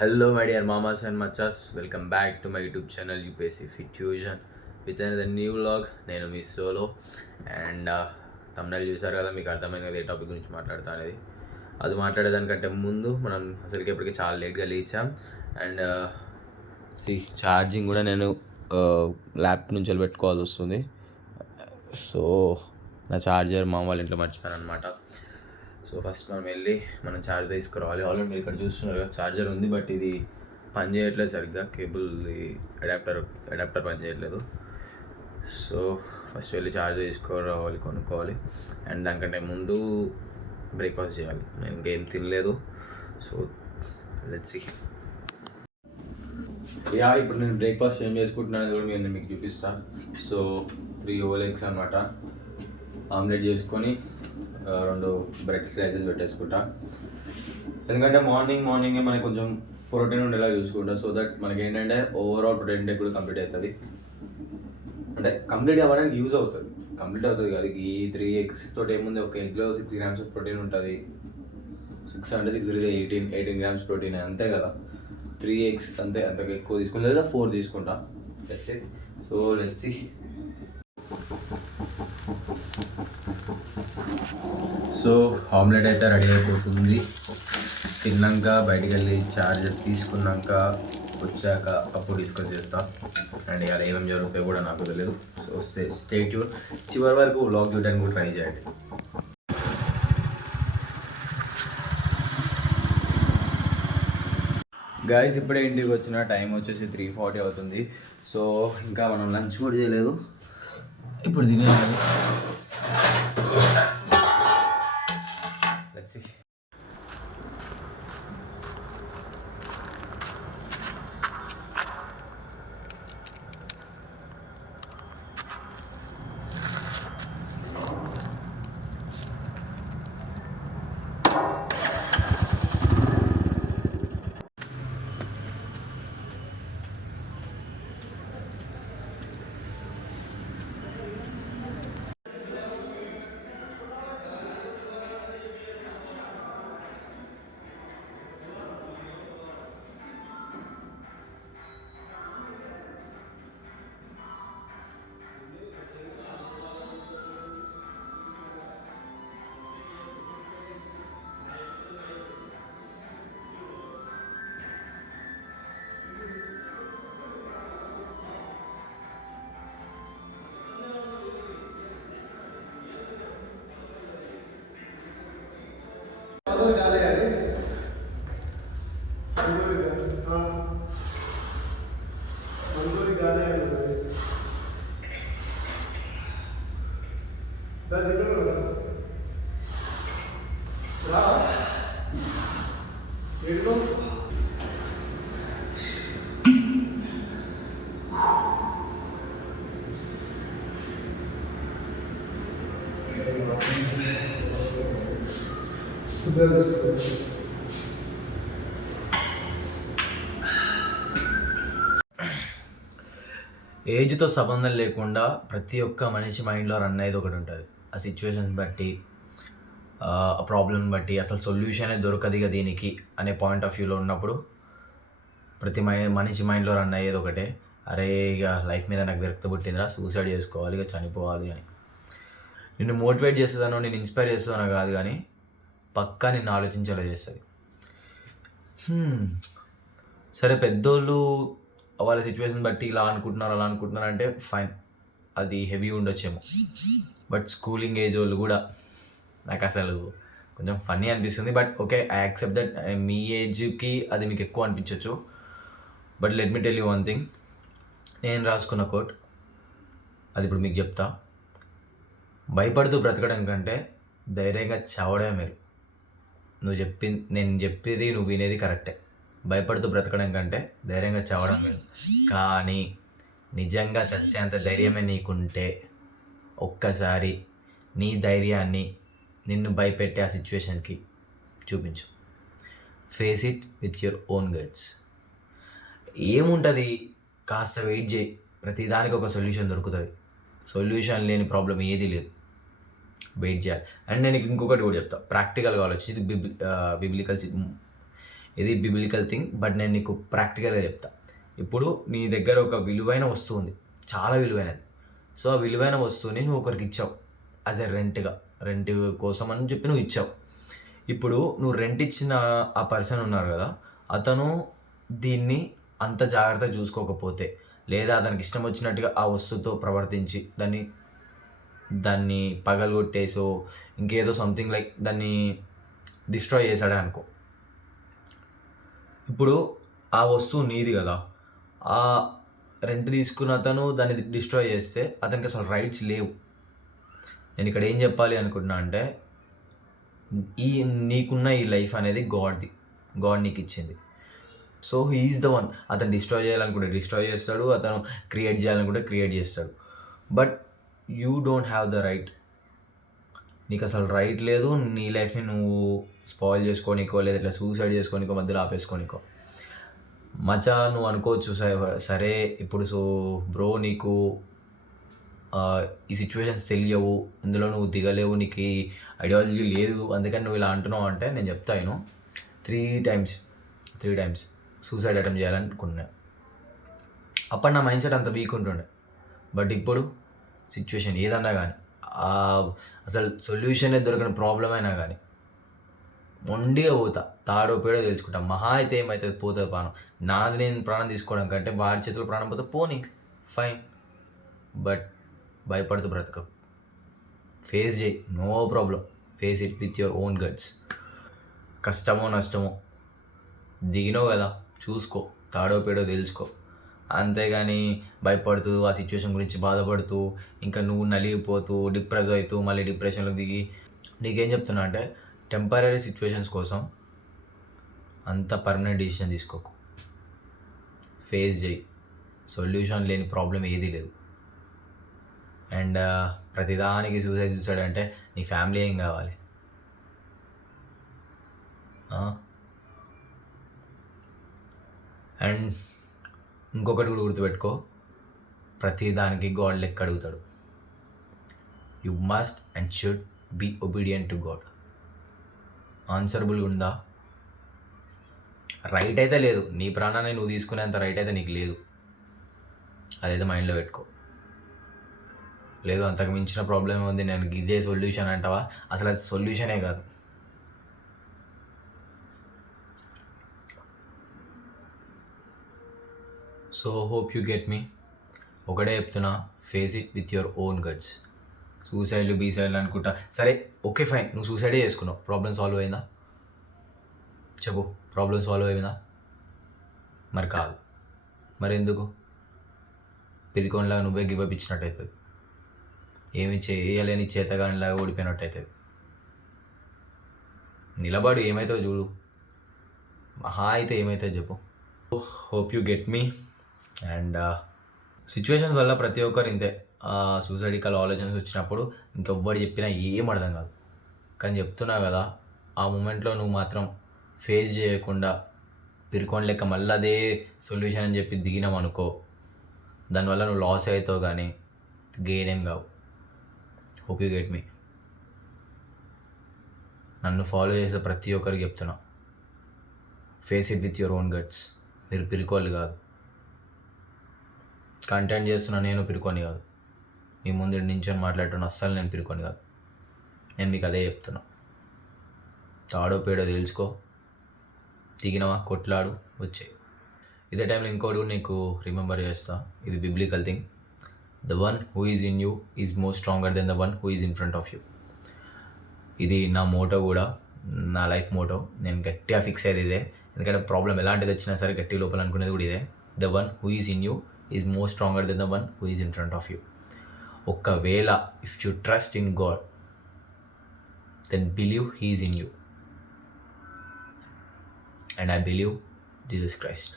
Hello, my dear mamas and machas. Welcome back to my YouTube channel UPSC Fit Fusion with another new vlog. నేను మీ solo and తమిళ చూసారు కదా, మీకు అర్థమైంది కదా ఏ topic గురించి మాట్లాడతా అనేది. అది మాట్లాడేదానికంటే ముందు మనం అసలుకి ఇప్పటికి చాలా లేట్గా లేచాం. అండ్ ఛార్జింగ్ కూడా నేను ల్యాప్టాప్ నుంచి పెట్టుకోవాల్సి వస్తుంది. సో నా ఛార్జర్ మా వాళ్ళ ఇంట్లో మర్చిపోయాను అనమాట. సో ఫస్ట్ మనం వెళ్ళి మనం ఛార్జర్ తీసుకురావాలి. ఆల్రెడీ మీరు ఇక్కడ చూస్తున్నారు కదా, ఛార్జర్ ఉంది బట్ ఇది పని చేయట్లేదు సరిగ్గా, కేబుల్ అడాప్టర్ పని చేయట్లేదు. సో ఫస్ట్ వెళ్ళి ఛార్జర్ తీసుకురావాలి, కొనుక్కోవాలి. అండ్ దానికంటే ముందు బ్రేక్ఫాస్ట్ చేయాలి. నేను ఇంకేం తినలేదు. So let's see. ఇప్పుడు నేను బ్రేక్ఫాస్ట్ ఏం చేసుకుంటున్నాను కూడా నేను మీకు చూపిస్తాను. సో 3 ఓవర్ ఎగ్స్ అనమాట, ఆమ్లెట్ చేసుకొని 2 బ్రెడ్ స్లైసెస్ పెట్టేసుకుంటా. ఎందుకంటే మార్నింగే మనకి కొంచెం ప్రోటీన్ ఉండేలా చూసుకుంటా. సో దట్ మనకి ఏంటంటే ఓవరాల్ ప్రోటీన్ ఇంటేక్ కూడా కంప్లీట్ అవుతుంది. అంటే కంప్లీట్ అవ్వడానికి యూజ్ అవుతుంది, కంప్లీట్ అవుతుంది కాదు. ఈ 3 ఎగ్స్ తోటి ఏముంది, ఒక ఎగ్లో 6 గ్రామ్స్ ప్రోటీన్ ఉంటుంది. 6 అంటే 6 18 గ్రామ్స్ ప్రోటీన్ అంతే కదా. 3 ఎగ్స్ అంతే, అంత ఎక్కువ తీసుకుంటా, లేదా 4 తీసుకుంటా. Let's see. So let's see. So omelette అయితే రెడీ అయిపోతుంది. తిన్నాక బయటికి వెళ్ళి ఛార్జర్ తీసుకున్నాక వచ్చాక అప్పుడు డిస్కస్ చేస్తాం. అండ్ ఇలా ఏమేమి జరుగుతాయో కూడా నాకు తెలియదు. సో స్టే ట్యూన్, చివరి వరకు వ్లాగ్ చూడడానికి కూడా ట్రై చేయండి. గాయస్ ఇప్పుడే ఇంటికి వచ్చిన, టైం వచ్చేసి 3:40 అవుతుంది. సో ఇంకా మనం లంచ్ కూడా చేయలేదు, ఇప్పుడు తినేయాలి. Let's see. ఏజ్తో సంబంధం లేకుండా ప్రతి ఒక్క మనిషి మైండ్లో రన్ అయ్యేది ఒకటి ఉంటుంది. ఆ సిచ్యువేషన్స్ బట్టి, ఆ ప్రాబ్లం బట్టి, అసలు సొల్యూషనే దొరకదు ఇక దీనికి అనే పాయింట్ ఆఫ్ వ్యూలో ఉన్నప్పుడు ప్రతి మనిషి మైండ్లో రన్ అయ్యేది ఒకటే, అరే ఇక లైఫ్ మీద నాకు విరక్తి పుట్టిందిరా, సూసైడ్ చేసుకోవాలి, ఇక చనిపోవాలి అని. నిన్ను మోటివేట్ చేస్తుందనో నేను ఇన్స్పైర్ చేస్తానో కాదు, కానీ పక్కా నిన్ను ఆలోచించేలా చేస్తుంది. సరే పెద్దోళ్ళు వాళ్ళ సిచ్యువేషన్ బట్టి ఇలా అనుకుంటున్నారు అలా అనుకుంటున్నారు అంటే ఫైన్, అది హెవీ ఉండొచ్చేమో. బట్ స్కూలింగ్ ఏజ్ వాళ్ళు కూడా నాకు అసలు కొంచెం ఫన్నీ అనిపిస్తుంది. But okay, I accept that. మీ ఏజ్కి అది మీకు ఎక్కువ అనిపించవచ్చు. But let me tell you one thing. నేను రాసుకున్న కోట్ అది ఇప్పుడు మీకు చెప్తా. భయపడుతూ బ్రతకడం కంటే ధైర్యంగా చావడమే మేలు. నేను చెప్పేది నువ్వు వినేది కరెక్టే. భయపడుతూ బ్రతకడం కంటే ధైర్యంగా చావడం మేలు. కానీ నిజంగా చచ్చేంత ధైర్యమే నీకుంటే ఒక్కసారి నీ ధైర్యాన్ని నిన్ను భయపెట్టే ఆ సిచ్యువేషన్కి చూపించు. Face it with your own guts. ఏముంటుంది, కాస్త వెయిట్ చేయి, ప్రతిదానికి ఒక సొల్యూషన్ దొరుకుతుంది. సొల్యూషన్ లేని ప్రాబ్లం ఏది లేదు, వెయిట్ చేయాలి. అండ్ నేను ఇంకొకటి కూడా చెప్తా, ప్రాక్టికల్గా ఆలోచించి. ఇది బిబ్లికల్ ఇది బిబిలికల్ థింగ్, బట్ నేను నీకు ప్రాక్టికల్గా చెప్తా. ఇప్పుడు నీ దగ్గర ఒక విలువైన వస్తువు ఉంది, చాలా విలువైనది. సో ఆ విలువైన వస్తువుని నువ్వు ఒకరికి ఇచ్చావు యాజ్ ఎ రెంట్ కోసం అని చెప్పి నువ్వు ఇచ్చావు. ఇప్పుడు నువ్వు రెంట్ ఇచ్చిన ఆ పర్సన్ ఉన్నారు కదా, అతను దీన్ని అంత జాగ్రత్తగా చూసుకోకపోతే, లేదా అతనికి ఇష్టం వచ్చినట్టుగా ఆ వస్తువుతో ప్రవర్తించి దాన్ని పగలగొట్టేసో ఇంకేదో సంథింగ్ లైక్ దాన్ని డిస్ట్రాయ్ చేశాడే అనుకో. ఇప్పుడు ఆ వస్తువు నీది కదా, ఆ రెంట్ తీసుకున్న అతను దాన్ని డిస్ట్రాయ్ చేస్తే అతనికి అసలు రైట్స్ లేవు. నేను ఇక్కడ ఏం చెప్పాలి అనుకుంటున్నా అంటే, నీకున్న ఈ లైఫ్ అనేది గాడ్ నీకు ఇచ్చింది. So he is the one. అతను డిస్ట్రాయ్ చేయాలనుకుంటే డిస్ట్రాయ్ చేస్తాడు, అతను క్రియేట్ చేయాలనుకుంటే క్రియేట్ చేస్తాడు. But you don't have the right. నీకు అసలు రైట్ లేదు నీ లైఫ్ని నువ్వు స్పాయిల్ చేసుకోనికో, లేదా ఇట్లా సూసైడ్ చేసుకోనికో, మధ్యలో ఆపేసుకోనికో. మచా నువ్వు అనుకోవచ్చు సరే ఇప్పుడు బ్రో నీకు ఈ సిచ్యువేషన్స్ తెలియవు, ఇందులో నువ్వు దిగలేవు, నీకు ఈ ఐడియాలజీ లేదు, అందుకని నువ్వు ఇలా అంటున్నావు అంటే నేను చెప్తాను. 3 టైమ్స్ సూసైడ్ అటెంప్ట్ చేయాలనుకున్నా. అప్పుడు నా మైండ్ సెట్ అంత వీక్ ఉంటుండే. బట్ ఇప్పుడు సిచ్యువేషన్ ఏదన్నా కానీ, అసలు సొల్యూషనే దొరకని ప్రాబ్లం అయినా కానీ మొండిగా పోతా, తాడో పేడో తెలుసుకుంటా. మహా అయితే ఏమవుతుంది, పోతుంది ప్రాణం. నాది నేను ప్రాణం తీసుకోవడం కంటే వాడి చేతులు ప్రాణం పోతే పోనీ, ఫైన్. బట్ భయపడుతూ బ్రతకవు. ఫేస్ చేయి, no problem. Face it with your own guts. కష్టమో నష్టమో దిగినావు కదా, చూసుకో, తాడో పేడో తెలుసుకో. అంతేగాని భయపడుతూ ఆ సిచ్యువేషన్ గురించి బాధపడుతూ ఇంకా నువ్వు నలిగిపోతూ డిప్రెస్ అవుతూ మళ్ళీ డిప్రెషన్లో దిగి, నీకేం చెప్తున్నా అంటే టెంపరీ సిచ్యువేషన్స్ కోసం అంత పర్మనెంట్ డిసిషన్ తీసుకోకు. ఫేస్ చేయి. సొల్యూషన్ లేని ప్రాబ్లం ఏదీ లేదు. అండ్ ప్రతిదానికి సూసైడ్ అంటే నీ ఫ్యామిలీ ఏం కావాలి? అండ్ ఇంకొకటి కూడా గుర్తుపెట్టుకో, ప్రతిదానికి గాడ్ లెక్క అడుగుతాడు. You must and should be obedient to God. Answerable ఉందా? రైట్ అయితే లేదు, నీ ప్రాణాన్ని నువ్వు తీసుకునేంత రైట్ అయితే నీకు లేదు. అదైతే మైండ్లో పెట్టుకో. లేదు అంతకు మించిన ప్రాబ్లం ఉంది, నేను ఇదే సొల్యూషన్ అంటావా? అసలు అది సొల్యూషనే కాదు. So hope you get me. ఒకటే చెప్తున్నా, face it with your own guts. సూసైడ్లు బీసైడ్లు అనుకుంటా, సరే ఓకే ఫైన్, నువ్వు సూసైడే చేసుకున్నావు, ప్రాబ్లం సాల్వ్ అయిందా? చెప్పు, ప్రాబ్లం సాల్వ్ అయిందా? మరి కాదు. మరి ఎందుకు? పిరికోన్లాగా నువ్వే గివప్ ఇచ్చినట్టు అవుతుంది. ఏమి చేయలేని చేతగానిలాగా ఓడిపోయినట్టు అవుతుంది. నిలబడు, ఏమవుతుందో చూడు. మహా అయితే ఏమవుతుందో చెప్పు. Hope you get me. And situations వల్ల ప్రతి ఒక్కరు ఇంతే, సూసైడికల్ ఆలోచనస్ వచ్చినప్పుడు ఇంకెవ్వడు చెప్పినా ఏం అర్థం కాదు. కానీ చెప్తున్నా కదా, ఆ మూమెంట్లో నువ్వు మాత్రం ఫేస్ చేయకుండా పిరుకోని లెక్క మళ్ళీ అదే సొల్యూషన్ అని చెప్పి దిగినాం అనుకో, దానివల్ల నువ్వు లాస్ అవుతావు కానీ గెయిన్ ఏం కావు. హోప్ యూ గెట్ మీ. నన్ను ఫాలో చేసే ప్రతి ఒక్కరికి చెప్తున్నా, face it with your own guts. మీరు పిరుకోళ్ళు కాదు. కంటెంట్ చేస్తున్నా నేను పిరుకొని కాదు. మీ ముందు నించొని మాట్లాడుతున్నా అస్సలు నేను పిరుకొని కాదు. నేను మీకు అదే చెప్తున్నా. తాడో పేడో తెలుసుకో, దిగినవా కొట్లాడు, వచ్చే. ఇదే టైంలో ఇంకోటి నీకు రిమెంబర్ చేస్తా, ఇది biblical thing. The one who is in you is more stronger then the one who is in front of you. ఇది నా మోటో కూడా, నా లైఫ్ మోటో. నేను గట్టిగా ఫిక్స్ అయ్యేది ఇదే. ఎందుకంటే ప్రాబ్లం ఎలాంటిది వచ్చినా సరే గట్టి లోపల అనుకునేది కూడా ఇదే. The one who is in you is more stronger then the one who is in front of you. ఒకవేళ if you trust in God, then believe he is in you. And I believe Jesus Christ.